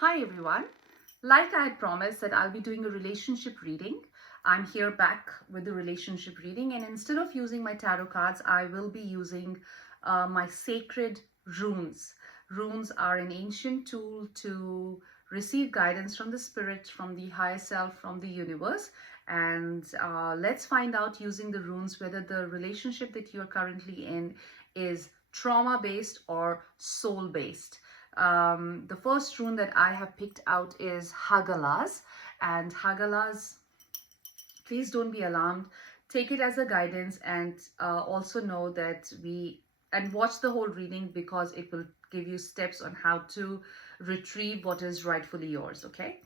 Hi everyone. Like I had promised that I'll be doing a relationship reading. I'm here back with the relationship reading, and instead of using my tarot cards, I will be using my sacred runes. Runes are an ancient tool to receive guidance from the spirit, from the higher self, from the universe. And let's find out using the runes whether the relationship that you're currently in is trauma based or soul based. The first rune that I have picked out is Hagalas, and Hagalas, please don't be alarmed. Take it as a guidance, and also know that watch the whole reading because it will give you steps on how to retrieve what is rightfully yours. Okay.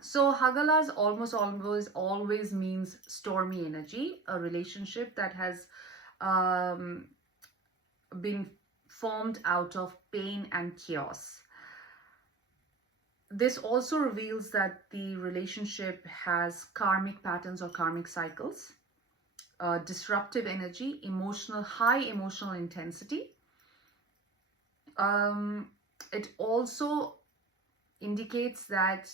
So Hagalas always means stormy energy, a relationship that has um, been formed out of pain and chaos. This also reveals that the relationship has karmic patterns or karmic cycles, disruptive energy, high emotional intensity. It also indicates that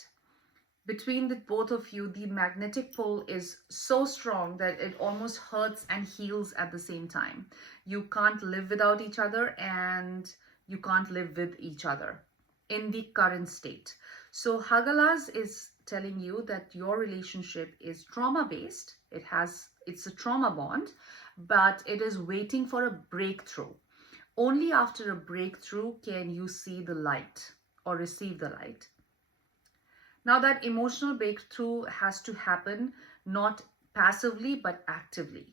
between the both of you, the magnetic pull is so strong that it almost hurts and heals at the same time. You can't live without each other, and you can't live with each other in the current state. So Hagalas is telling you that your relationship is trauma based. It's a trauma bond, but it is waiting for a breakthrough. Only after a breakthrough can you see the light or receive the light. Now, that emotional breakthrough has to happen not passively but actively.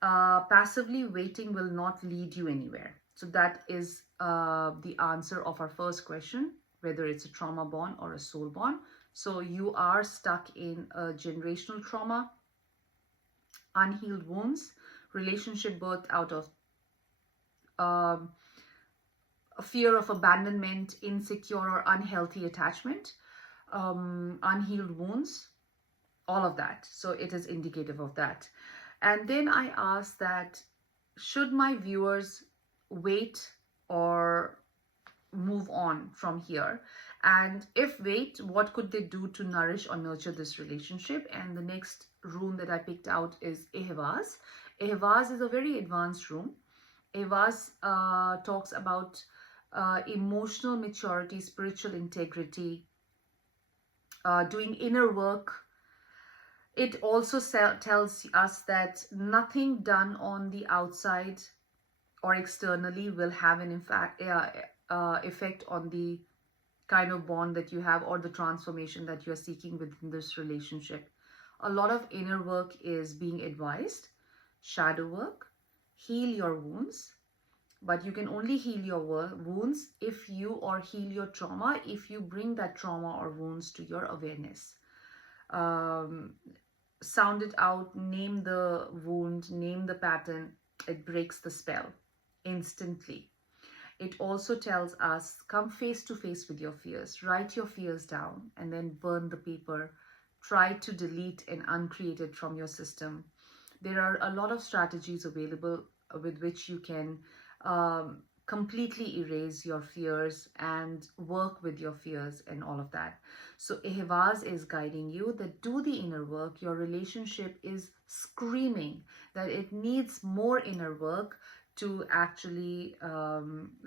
Passively waiting will not lead you anywhere. So that is the answer of our first question, whether it's a trauma bond or a soul bond. So you are stuck in a generational trauma, unhealed wounds, relationship birthed out of a fear of abandonment, insecure or unhealthy attachment, unhealed wounds, all of that. So it is indicative of that. And then I asked that, should my viewers wait or move on from here? And if wait, what could they do to nourish or nurture this relationship? And the next rune that I picked out is Ehvaz. Ehvaz is a very advanced rune. Ehvaz talks about emotional maturity, spiritual integrity, doing inner work. It also tells us that nothing done on the outside or externally will have an effect on the kind of bond that you have or the transformation that you're seeking within this relationship. A lot of inner work is being advised, shadow work, heal your wounds. But you can only heal your wounds if you, or heal your trauma, if you bring that trauma or wounds to your awareness. Sound it out, name the wound, name the pattern. It breaks the spell instantly. It also tells us, come face to face with your fears. Write your fears down and then burn the paper. Try to delete and uncreate it from your system. There are a lot of strategies available with which you can completely erase your fears and work with your fears and all of that. So Ehvaz is guiding you that do the inner work. Your relationship is screaming that it needs more inner work to actually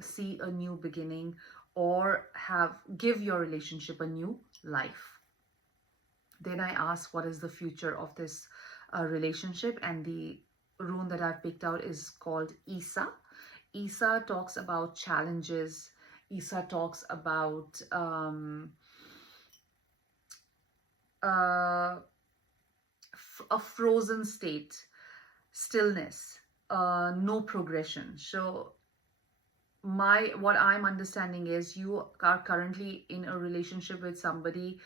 see a new beginning or give your relationship a new life. Then I asked, what is the future of this relationship? And the rune that I've picked out is called Isa. Isa talks about challenges. Isa talks about a frozen state, stillness, no progression. So what I'm understanding is you are currently in a relationship with somebody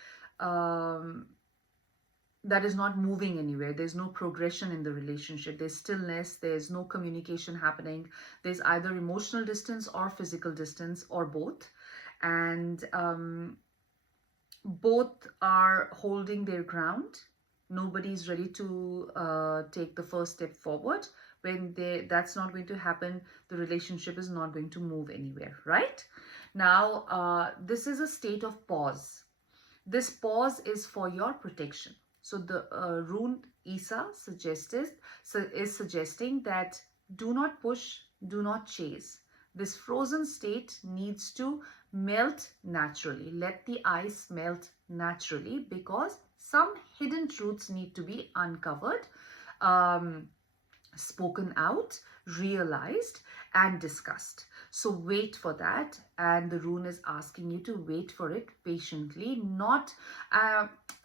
that is not moving anywhere. There's no progression in the relationship. There's stillness. There's no communication happening. There's either emotional distance or physical distance or both. And both are holding their ground. Nobody's ready to take the first step forward. When that's not going to happen, the relationship is not going to move anywhere, right? Now, this is a state of pause. This pause is for your protection. So the rune Isa is suggesting that do not push, do not chase. This frozen state needs to melt naturally. Let the ice melt naturally, because some hidden truths need to be uncovered, spoken out, realized, and discussed. So wait for that, and the rune is asking you to wait for it patiently. Not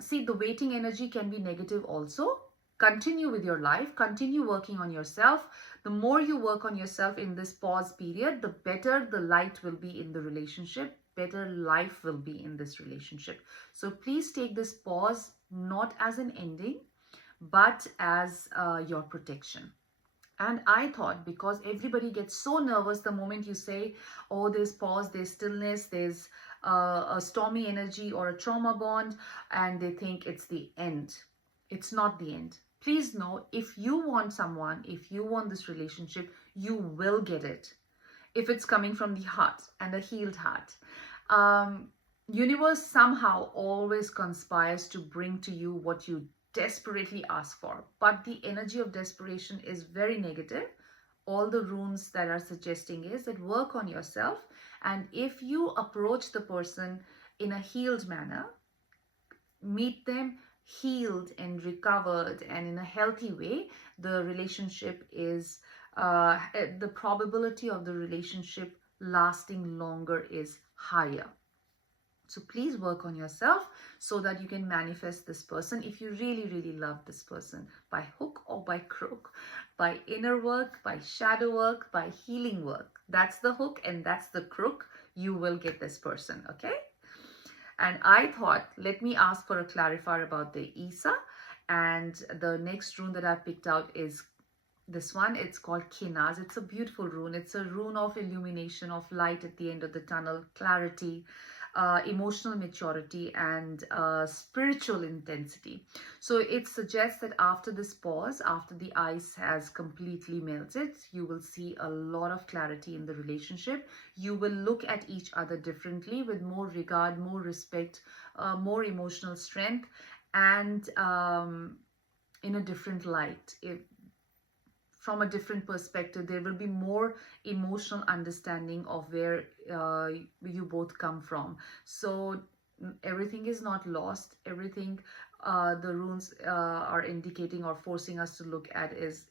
see, the waiting energy can be negative also. Continue with your life, continue working on yourself. The more you work on yourself in this pause period, the better the light will be in the relationship, better life will be in this relationship. So please take this pause not as an ending, but as your protection. And I thought, because everybody gets so nervous the moment you say, oh, there's pause, there's stillness, there's a stormy energy or a trauma bond, and they think it's the end. It's not the end. Please know, if you want someone, if you want this relationship, you will get it. If it's coming from the heart and a healed heart. Universe somehow always conspires to bring to you what you desperately ask for, but the energy of desperation is very negative. All the runes that are suggesting is that work on yourself, and if you approach the person in a healed manner, meet them healed and recovered and in a healthy way, the relationship is the probability of the relationship lasting longer is higher. So please work on yourself so that you can manifest this person if you really, really love this person, by hook or by crook, by inner work, by shadow work, by healing work. That's the hook and that's the crook. You will get this person, okay? And I thought, let me ask for a clarifier about the Isa. And the next rune that I picked out is this one. It's called Kinaz. It's a beautiful rune. It's a rune of illumination, of light at the end of the tunnel, clarity, emotional maturity, and spiritual intensity. So it suggests that after this pause, after the ice has completely melted, you will see a lot of clarity in the relationship. You will look at each other differently, with more regard, more respect, more emotional strength, and in a different light. From a different perspective, there will be more emotional understanding of where you both come from. So everything is not lost. Everything the runes are indicating or forcing us to look at is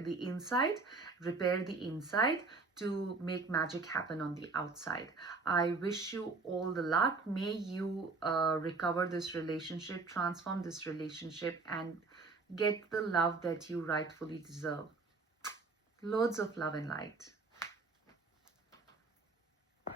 the inside. Repair the inside to make magic happen on the outside. I wish you all the luck. May you recover this relationship, transform this relationship, and get the love that you rightfully deserve. Loads of love and light.